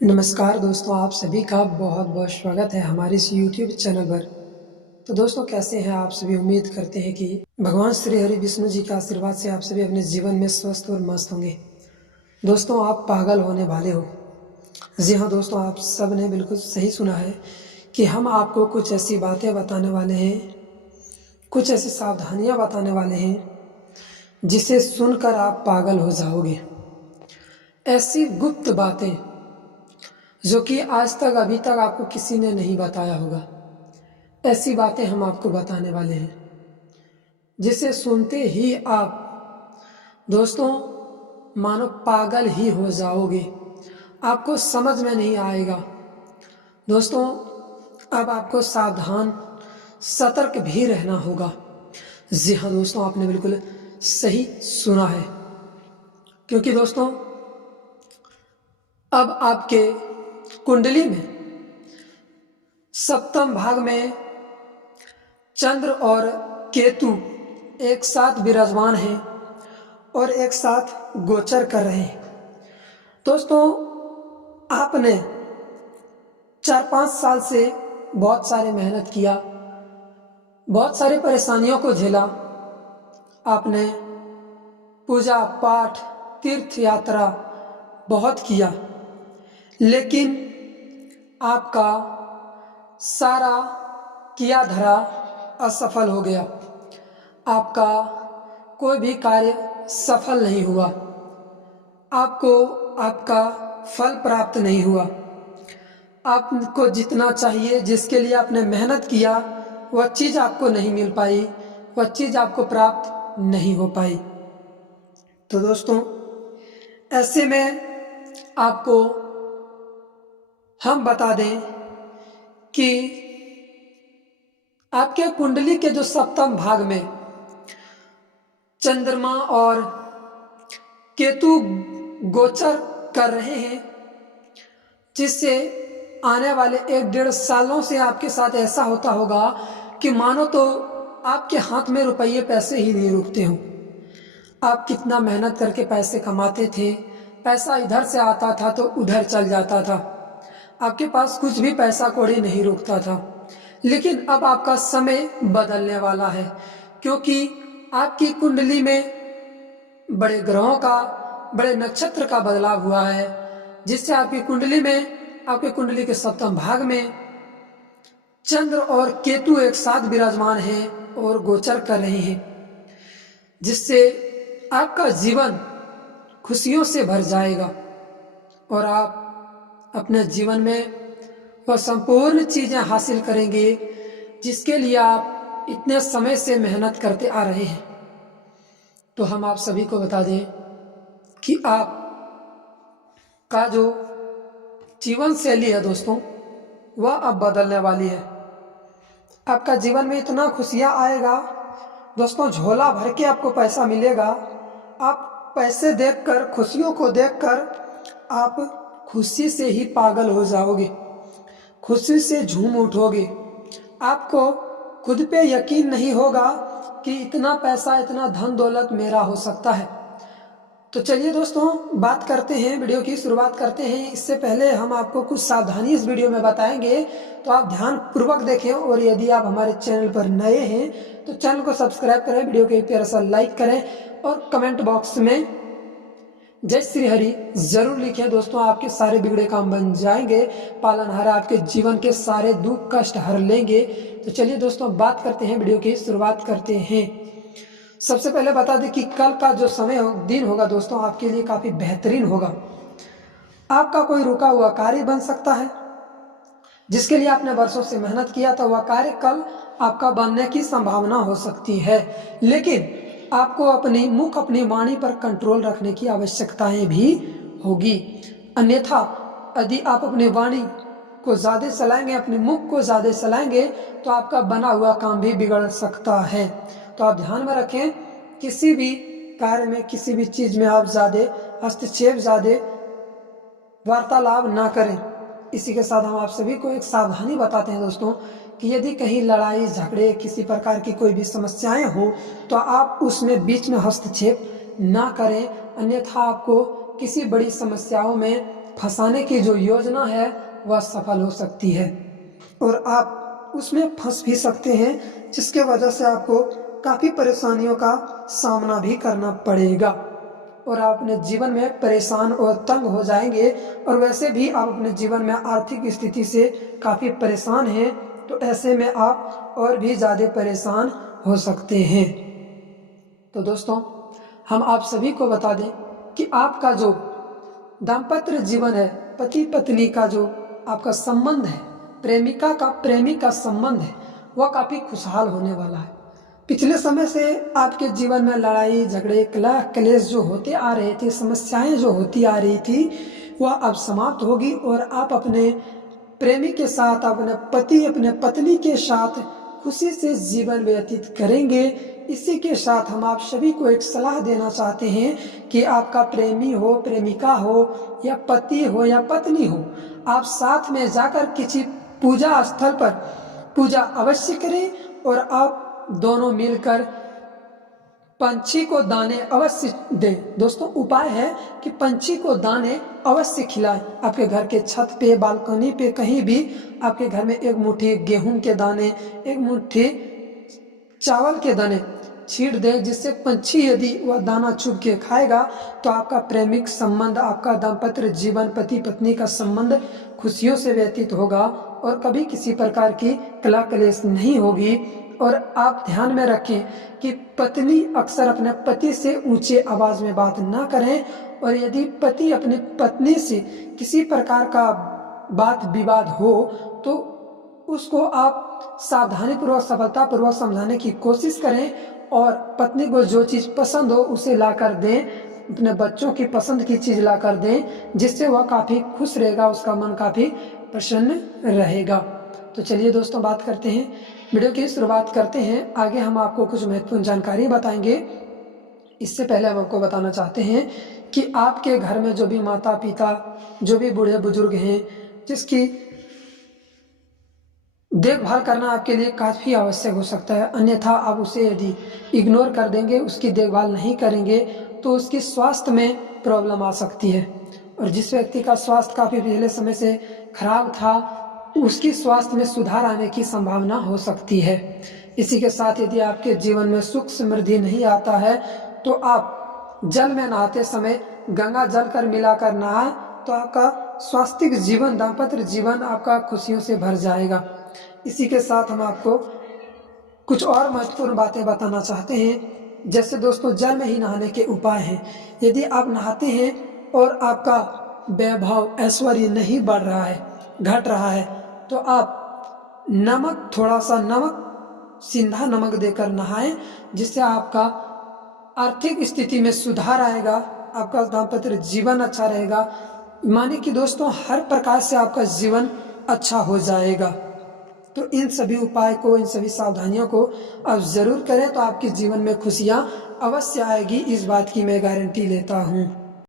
नमस्कार दोस्तों, आप सभी का बहुत बहुत स्वागत है हमारे इस YouTube चैनल पर। तो दोस्तों, कैसे हैं आप सभी। उम्मीद करते हैं कि भगवान श्री हरि विष्णु जी के आशीर्वाद से आप सभी अपने जीवन में स्वस्थ और मस्त होंगे। दोस्तों, आप पागल होने वाले हो। जी हाँ दोस्तों, आप सब ने बिल्कुल सही सुना है कि हम आपको कुछ ऐसी बातें बताने वाले हैं, कुछ ऐसी सावधानियाँ बताने वाले हैं जिसे सुनकर आप पागल हो जाओगे। ऐसी गुप्त बातें जो कि आज तक अभी तक आपको किसी ने नहीं बताया होगा, ऐसी बातें हम आपको बताने वाले हैं जिसे सुनते ही आप दोस्तों मानो पागल ही हो जाओगे। आपको समझ में नहीं आएगा। दोस्तों, अब आपको सावधान सतर्क भी रहना होगा। जी हाँ दोस्तों, आपने बिल्कुल सही सुना है, क्योंकि दोस्तों अब आपके कुंडली में सप्तम भाग में चंद्र और केतु एक साथ विराजमान हैं और एक साथ गोचर कर रहे हैं। दोस्तों, आपने 4-5 साल से बहुत सारे मेहनत किया, बहुत सारी परेशानियों को झेला। आपने पूजा पाठ, तीर्थ यात्रा बहुत किया, लेकिन आपका सारा किया धरा असफल हो गया। आपका कोई भी कार्य सफल नहीं हुआ। आपको आपका फल प्राप्त नहीं हुआ। आपको जितना चाहिए, जिसके लिए आपने मेहनत किया, वह चीज़ आपको नहीं मिल पाई, वह चीज़ आपको प्राप्त नहीं हो पाई। तो दोस्तों, ऐसे में आपको हम बता दें कि आपके कुंडली के जो सप्तम भाग में चंद्रमा और केतु गोचर कर रहे हैं, जिससे आने वाले 1-1.5 सालों से आपके साथ ऐसा होता होगा कि मानो तो आपके हाथ में रुपये पैसे ही नहीं रुकते हो। आप कितना मेहनत करके पैसे कमाते थे, पैसा इधर से आता था तो उधर चल जाता था, आपके पास कुछ भी पैसा कौड़ी नहीं रुकता था। लेकिन अब आपका समय बदलने वाला है, क्योंकि आपकी कुंडली में बड़े ग्रहों का, बड़े नक्षत्र का बदलाव हुआ है, जिससे आपकी कुंडली में, आपके कुंडली के सप्तम भाग में चंद्र और केतु एक साथ विराजमान हैं और गोचर कर रहे हैं, जिससे आपका जीवन खुशियों से भर जाएगा और आप अपने जीवन में वह संपूर्ण चीजें हासिल करेंगे जिसके लिए आप इतने समय से मेहनत करते आ रहे हैं। तो हम आप सभी को बता दें कि आप का जो जीवन शैली है दोस्तों, वह अब बदलने वाली है। आपका जीवन में इतना खुशियाँ आएगा दोस्तों, झोला भर के आपको पैसा मिलेगा। आप पैसे देखकर, खुशियों को देखकर आप खुशी से ही पागल हो जाओगे, खुशी से झूम उठोगे। आपको खुद पे यकीन नहीं होगा कि इतना पैसा, इतना धन दौलत मेरा हो सकता है। तो चलिए दोस्तों, बात करते हैं, वीडियो की शुरुआत करते हैं। इससे पहले हम आपको कुछ सावधानी इस वीडियो में बताएंगे, तो आप ध्यान पूर्वक देखें। और यदि आप हमारे चैनल पर नए हैं तो चैनल को सब्सक्राइब करें, वीडियो को एक प्यारा सा लाइक करें और कमेंट बॉक्स में जय श्री हरि जरूर लिखें। दोस्तों, आपके सारे बिगड़े काम बन जाएंगे, पालनहार आपके जीवन के सारे दुख कष्ट हर लेंगे। तो चलिए दोस्तों, बात करते हैं, वीडियो की शुरुआत करते हैं। सबसे पहले बता दें कि कल का जो दिन होगा दोस्तों, आपके लिए काफी बेहतरीन होगा। आपका कोई रुका हुआ कार्य बन सकता है, जिसके लिए आपने वर्षों से मेहनत किया था, वह कार्य कल आपका बनने की संभावना हो सकती है। लेकिन आपको अपनी वाणी पर कंट्रोल रखने की आवश्यकताएं भी होगी। अन्यथा यदि आप अपनी वाणी को ज्यादा चलाएंगे, अपने मुख को ज्यादा चलाएंगे, तो आपका बना हुआ काम भी बिगड़ सकता है। तो आप ध्यान में रखें, किसी भी कार्य में, किसी भी चीज में आप ज्यादा हस्तक्षेप, ज्यादा वार्तालाप ना करें। इसी के साथ हम आप सभी को एक सावधानी बताते हैं दोस्तों, कि यदि कहीं लड़ाई झगड़े, किसी प्रकार की कोई भी समस्याएं हो, तो आप उसमें बीच में हस्तक्षेप ना करें, अन्यथा आपको किसी बड़ी समस्याओं में फंसाने की जो योजना है वह सफल हो सकती है और आप उसमें फंस भी सकते हैं, जिसके वजह से आपको काफ़ी परेशानियों का सामना भी करना पड़ेगा और आप अपने जीवन में परेशान और तंग हो जाएंगे। और वैसे भी आप अपने जीवन में आर्थिक स्थिति से काफ़ी परेशान हैं, तो ऐसे में आप और भी ज़्यादा परेशान हो सकते हैं। तो दोस्तों, हम आप सभी को बता दें कि आपका जो दाम्पत्य जीवन है, पति पत्नी का जो आपका संबंध है, प्रेमिका का प्रेमी का संबंध है, वह काफ़ी खुशहाल होने वाला है। पिछले समय से आपके जीवन में लड़ाई झगड़े क्लेश जो होते आ रहे थे, समस्याएं जो होती आ रही थी, वह अब समाप्त होगी और आप अपने प्रेमी के साथ, अपने पति अपने पत्नी के साथ खुशी से जीवन व्यतीत करेंगे। इसी के साथ हम आप सभी को एक सलाह देना चाहते हैं कि आपका प्रेमी हो, प्रेमिका हो या पति हो या पत्नी हो, आप साथ में जाकर किसी पूजा स्थल पर पूजा अवश्य करें और आप दोनों मिलकर पंछी को दाने अवश्य दें। दोस्तों, उपाय है कि पंछी को दाने अवश्य खिलाएं। आपके घर के छत पे, बालकनी पे, कहीं भी आपके घर में एक मुट्ठी गेहूं के दाने, एक मुट्ठी चावल के दाने छीट दें, जिससे पंछी यदि वह दाना चुभ के खाएगा तो आपका प्रेमिक संबंध, आपका दाम्पत्य जीवन, पति पत्नी का संबंध खुशियों से व्यतीत होगा और कभी किसी प्रकार की कलह कलेश नहीं होगी। और आप ध्यान में रखें कि पत्नी अक्सर अपने पति से ऊंचे आवाज में बात ना करें और यदि पति अपनी पत्नी से किसी प्रकार का बात विवाद हो तो उसको आप सावधानीपूर्वक, सफलतापूर्वक समझाने की कोशिश करें और पत्नी को जो चीज़ पसंद हो उसे लाकर दें, अपने बच्चों की पसंद की चीज़ लाकर दें, जिससे वह काफ़ी खुश रहेगा, उसका मन काफ़ी प्रसन्न रहेगा। तो चलिए दोस्तों, बात करते हैं, वीडियो की शुरुआत करते हैं। आगे हम आपको कुछ महत्वपूर्ण जानकारी बताएंगे। इससे पहले हम आपको बताना चाहते हैं कि आपके घर में जो भी माता पिता, जो भी बूढ़े बुजुर्ग हैं, जिसकी देखभाल करना आपके लिए काफ़ी आवश्यक हो सकता है, अन्यथा आप उसे यदि इग्नोर कर देंगे, उसकी देखभाल नहीं करेंगे तो उसकी स्वास्थ्य में प्रॉब्लम आ सकती है। और जिस व्यक्ति का स्वास्थ्य काफ़ी पहले समय से खराब था, उसकी स्वास्थ्य में सुधार आने की संभावना हो सकती है। इसी के साथ यदि आपके जीवन में सुख समृद्धि नहीं आता है तो आप जल में नहाते समय गंगा जल कर मिलाकर नहाएं, तो आपका स्वास्थ्य जीवन, दाम्पत्य जीवन आपका खुशियों से भर जाएगा। इसी के साथ हम आपको कुछ और महत्वपूर्ण बातें बताना चाहते हैं। जैसे दोस्तों, जल में ही नहाने के उपाय हैं। यदि आप नहाते हैं और आपका वैभव, ऐश्वर्य नहीं बढ़ रहा है, घट रहा है, तो आप नमक, थोड़ा सा नमक, सिंधा नमक देकर नहाएं, जिससे आपका आर्थिक स्थिति में सुधार आएगा, आपका दाम्पत्य जीवन अच्छा रहेगा। माने कि दोस्तों, हर प्रकार से आपका जीवन अच्छा हो जाएगा। तो इन सभी उपाय को, इन सभी सावधानियों को आप ज़रूर करें, तो आपके जीवन में खुशियाँ अवश्य आएगी, इस बात की मैं गारंटी लेता हूँ।